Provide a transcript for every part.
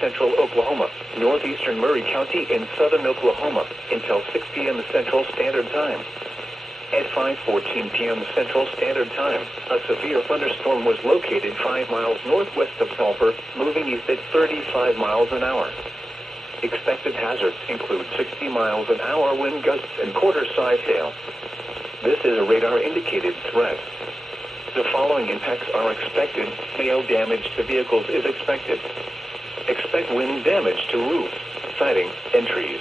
central Oklahoma, northeastern Murray County, and southern Oklahoma until 6 p.m. Central Standard Time. At 5:14 p.m. Central Standard Time, a severe thunderstorm was located 5 miles northwest of Sulphur, moving east at 35 miles an hour. Expected hazards include 60 miles an hour wind gusts and quarter-size hail. This is a radar-indicated threat. The following impacts are expected. Hail damage to vehicles is expected. Expect wind damage to roofs, siding, and trees.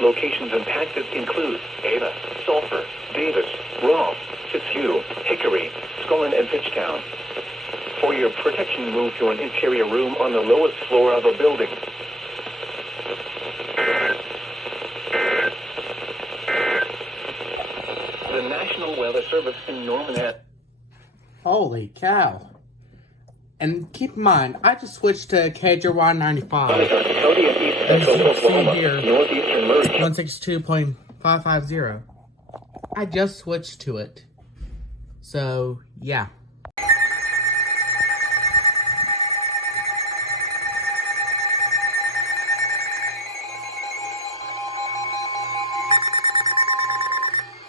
Locations impacted include Ada, Sulphur, Davis, Robb, Fitzhugh, Hickory, Scullin, and Fitchtown. For your protection, move to an interior room on the lowest floor of a building. The National Weather Service in Norman has... Holy cow. And keep in mind, I just switched to KJY 95. As you can see here, 162.550. I just switched to it. So, yeah.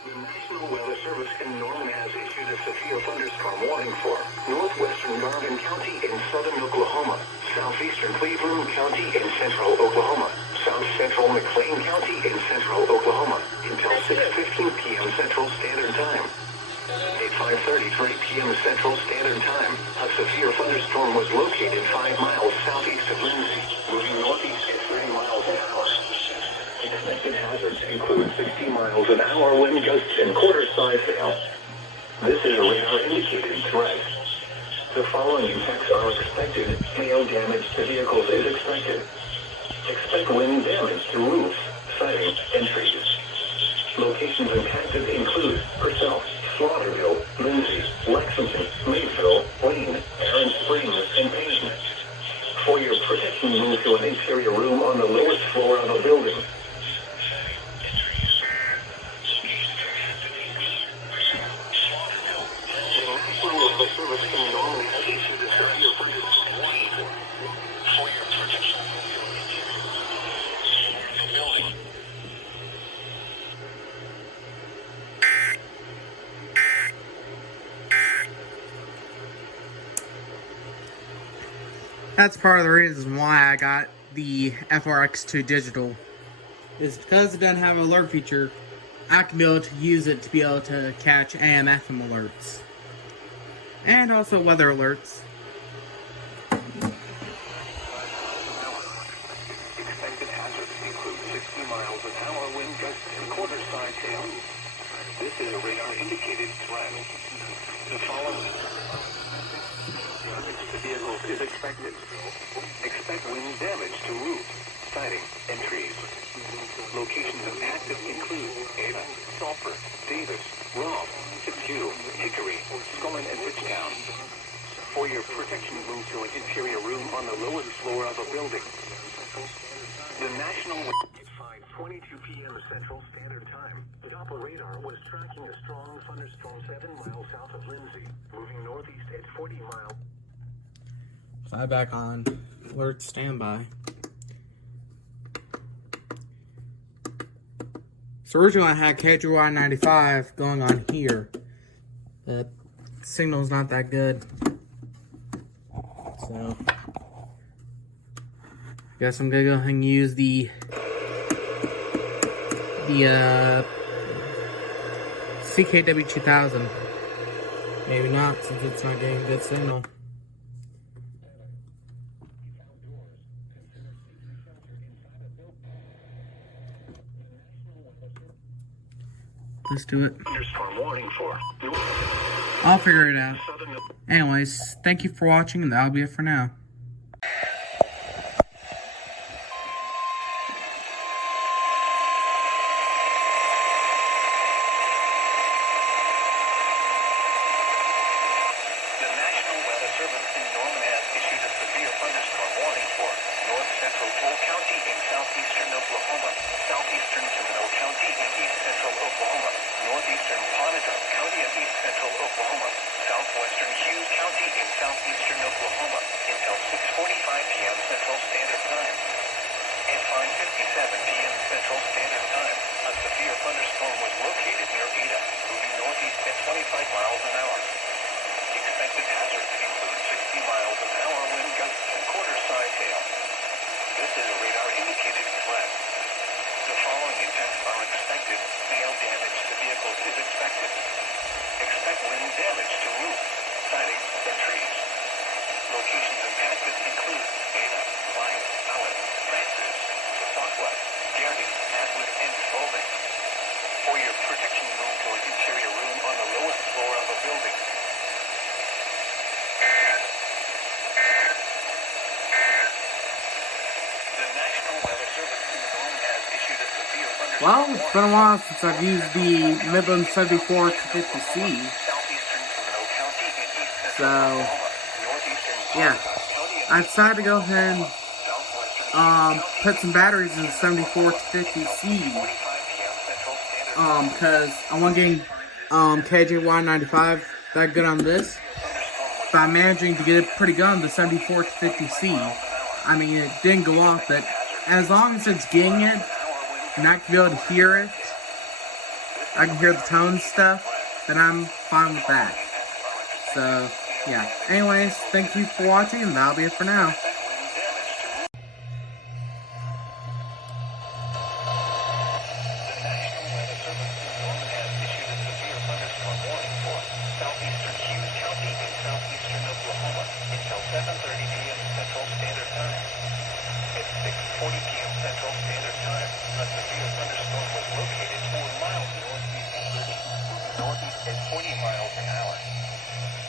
The National Weather Service in Norman has issued a severe thunderstorm warning for northwestern Garvin County in southern Oklahoma, southeastern Cleveland County in central Oklahoma, south central McLean County in central Oklahoma until 6:15 p.m. Central Standard Time. At 5:33 p.m. Central Standard Time, a severe thunderstorm was located 5 miles southeast of Lindsay, moving northeast at 30 miles an hour. Expected hazards include 60 miles an hour wind gusts and quarter-size hail. This is a radar-indicated threat. The following impacts are expected. Hail damage to vehicles is expected. Expect wind damage to roofs, siding, and trees. Locations impacted include Purcell, Slaughterville, Lindsay, Lexington, Mayville, Wayne, Aaron Springs, and Payne. For your protection, move to an interior room on the lowest floor of a building. The service in Norman has issued a severe thunderstorm warning for your protection. That's part of the reason why I got the FRX2 digital. Is because it doesn't have an alert feature, I can be able to use it to be able to catch AM FM alerts. And also weather alerts. Expected hazards include 60 miles an hour wind gusts and quarter-size hail. This is a radar-indicated threat. The following damage to vehicles is expected. Expect wind damage to roofs, siding, and trees. Locations impacted include Ada, Sulphur, Davis, Robb, Fitzhugh, Hickory, Scullin, and Fitchtown. For your protection, move to an interior room on the lowest floor of a building. The National At 5:22 p.m. Central Standard Time, the Doppler radar was tracking a strong thunderstorm 7 miles south of Lindsay, moving northeast at 40 miles. Fly back on. Alert standby. So originally I had KJY 95 going on here. The signal's not that good. So I guess I'm gonna go ahead and use the CKW 2000. Maybe not, since it's not getting a good signal. Let's do it. I'll figure it out. Anyways, thank you for watching, and that'll be it for now. Southwestern Hughes County in southeastern Oklahoma until p.m. Central Standard Time. A severe thunderstorm was located near Ada, moving northeast at 25 miles an hour. Expected hazards include 60 miles an hour wind gusts and quarter-size hail. This is a radar-indicated threat. The following impacts are expected. Hail damage to vehicles is expected. Expect wind damage to roofs, siding, and trees. Locations impacted include Ada, Lyme, Allen, Francis, Sasakwa, Gary, Atwood, and Spalding. For your protection, move to an interior room on the lowest floor of a building. The National Weather Service in Norman has issued a severe thunderstorm Well, it's been a while since I've used the Midland 74 to 50C. southeastern Seminole County and east central So, Oklahoma, northeastern yeah. County I decided to go ahead and southwestern put some batteries in the 74 to 50C. 45 p.m. Central Standard Because I want getting KJY95 that good on this. But I'm managing to get it pretty good on the 74 to 50C. I mean, it didn't go off, but as long as it's getting it, and I can be able to hear it, I can hear the tone stuff, then I'm fine with that. So, yeah. Anyways, thank you for watching, and that'll be it for now. Southeastern Hughes County in southeastern Oklahoma until 7:30 p.m. Central Standard Time. At 6:40 p.m. Central Standard Time, a severe thunderstorm was located 4 miles northeast of Liberty, moving northeast at 40 miles an hour.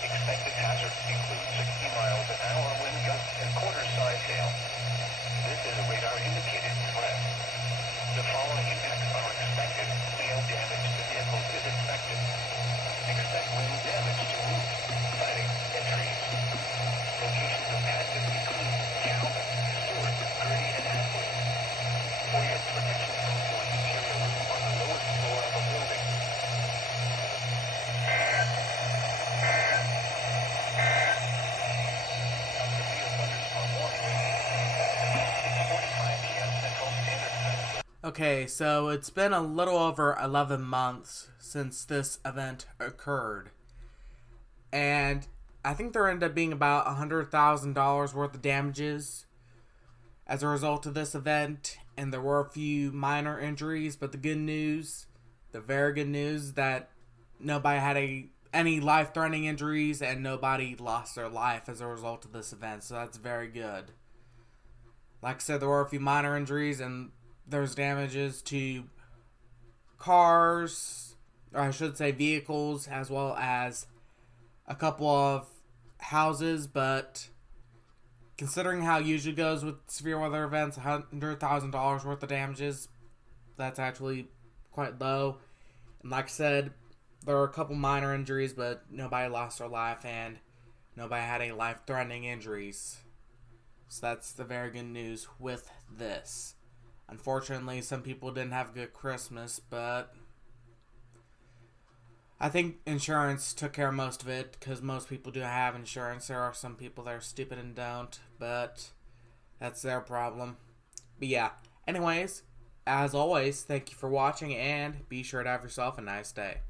Expected hazards include 60 miles an hour wind gusts and quarter-size hail. This is a radar-indicated threat. The following impacts are expected. Hail damage to vehicles is expected. Expect wind damage to roofs, siding, and trees. Locations impacted include Calvin, Stewart, Gurney, and Atwood. For your protection, move to an interior room on the lowest floor of a building. A severe thunderstorm warning. 6:45 p.m. Central Standard Time. Okay, so it's been a little over 11 months since this event occurred. And I think there ended up being about $100,000 worth of damages as a result of this event. And there were a few minor injuries, but the good news, the very good news, that nobody had any life-threatening injuries and nobody lost their life as a result of this event. So that's very good. Like I said, there were a few minor injuries and there's damages to cars, or I should say vehicles, as well as a couple of houses, but considering how it usually goes with severe weather events, $100,000 worth of damages, that's actually quite low. And like I said, there were a couple minor injuries, but nobody lost their life and nobody had any life-threatening injuries. So that's the very good news with this. Unfortunately, some people didn't have a good Christmas, but I think insurance took care of most of it, because most people do have insurance. There are some people that are stupid and don't, but that's their problem. But yeah, anyways, as always, thank you for watching, and be sure to have yourself a nice day.